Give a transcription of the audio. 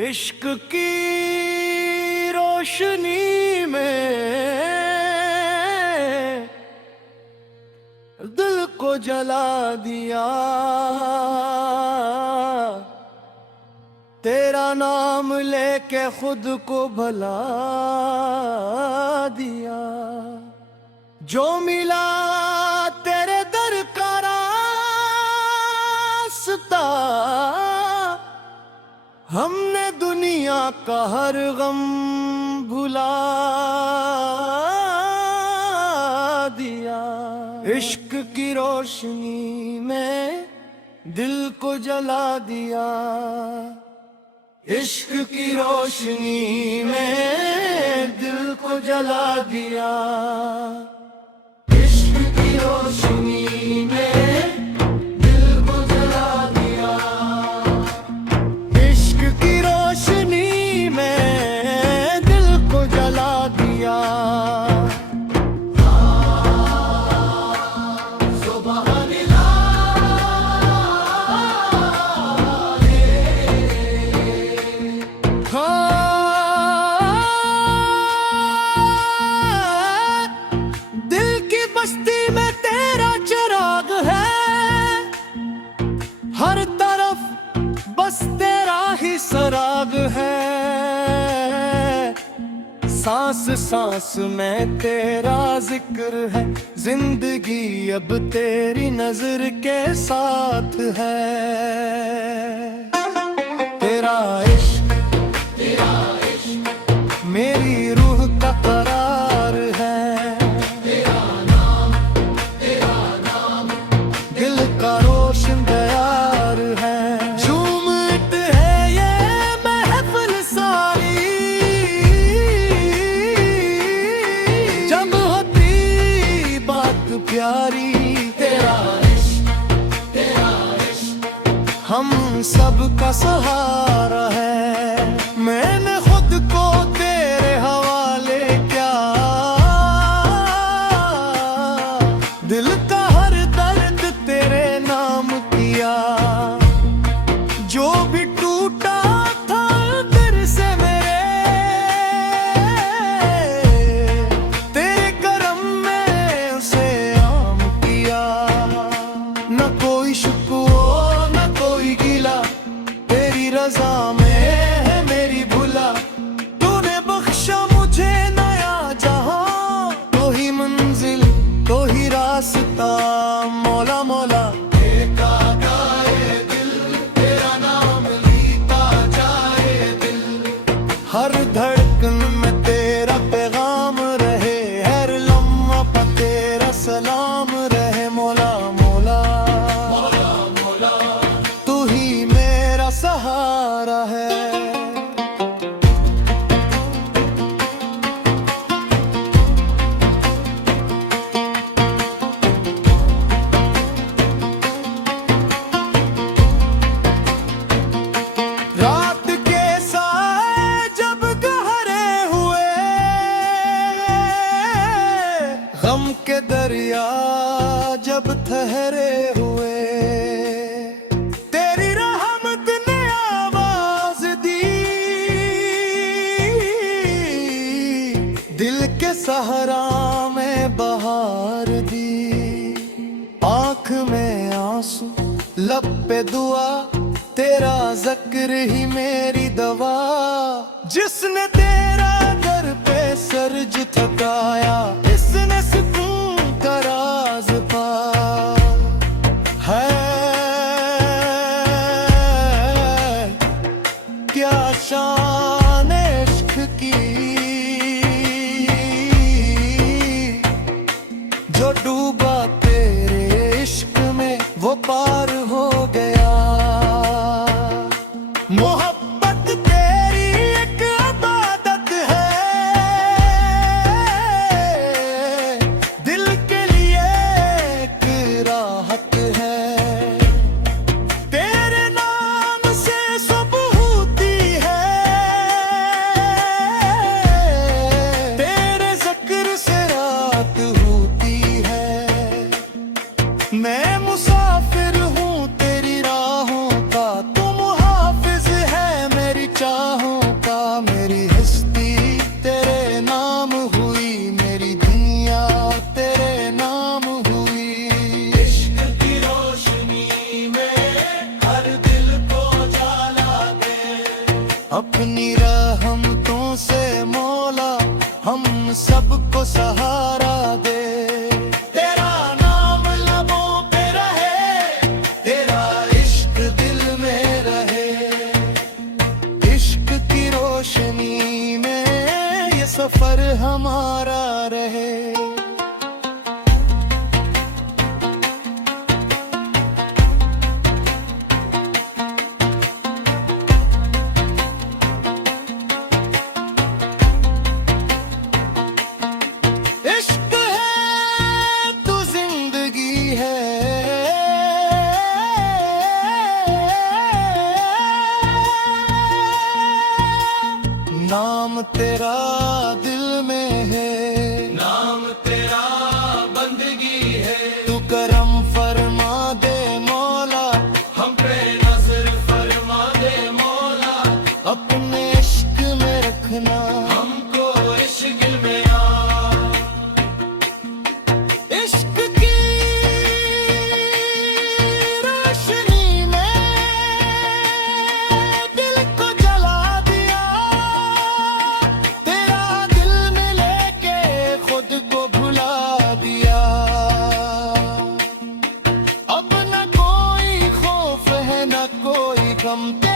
इश्क की रोशनी में दिल को जला दिया, तेरा नाम लेके खुद को भला दिया। जो मिला तेरे दर का रास्ता, हमने दुनिया का हर गम भुला दिया। इश्क की रोशनी में दिल को जला दिया, इश्क की रोशनी में दिल को जला दिया। इश्क की रोशनी में दिल को जला दिया, इश्क की रोशनी में दिल को जला दिया। बस्ती में तेरा चिराग है, हर तरफ बस तेरा ही सराग है। सांस सांस में तेरा जिक्र है, जिंदगी अब तेरी नजर के साथ है। तेरा इश्क मेरी रूह का करार है, का रोशन प्यार है। झूमत है ये महफिल सारी, जब होती बात प्यारी। तेरा इश्क हम सब का सहारा है। मैंने खुद को तेरे हवाले क्या, दिल का हर दर्द तेरे नाम किया। जो भी टूटा था दिल से मेरे, तेरे करम में उसे आम किया। न कोई शुक्र न कोई गिला, तेरी रजा में है मेरी भुला। तूने बख्शा मुझे नया जहां, तो ही मंजिल तो ही रास्ता। मौला मौला हर धड़कन में तेरा पैगाम रहे, हर लम्हा पर तेरा सलाम रहे। मौला मौला मौला मौला तू ही मेरा सहारा है। गम के दरिया जब ठहरे हुए, तेरी रहमत ने आवाज दी। दिल के सहरा में बहार दी। आंख में आंसू लब पे दुआ, तेरा जिक्र ही मेरी दवा। जिसने तेरा दर पे सरज थकाया, इसने सुकून का राज पा है। क्या शान इश्क की, जो डूबा तेरे इश्क में वो पार हो गया। मोहब्बत तेरी एक इबादत है, दिल के लिए एक राहत है। मैं मुसाफिर हूँ तेरी राहों का, तू मुहाफिज है मेरी चाहों का। मेरी हस्ती तेरे नाम हुई, मेरी दुनिया तेरे नाम हुई। इश्क की रोशनी में हर दिल को जला दे, अपनी रहमतों से मौला हम सबको सहारा दे। तेरा नाम लबों पे रहे, तेरा इश्क दिल में रहे। इश्क की रोशनी में ये सफर हमारा रहे। इश्क है तू जिंदगी है, नाम तेरा दिल में है, नाम तेरा बंदगी है। तू करम फरमा दे मौला, हम पे नजर फरमा दे मौला। अपने इश्क में रखना हमको, इश्क में आ। इश्क की रोशनी में दिल को जला दिया, तेरा दिल में लेके खुद को भुला दिया। अब न कोई खौफ है न कोई गम।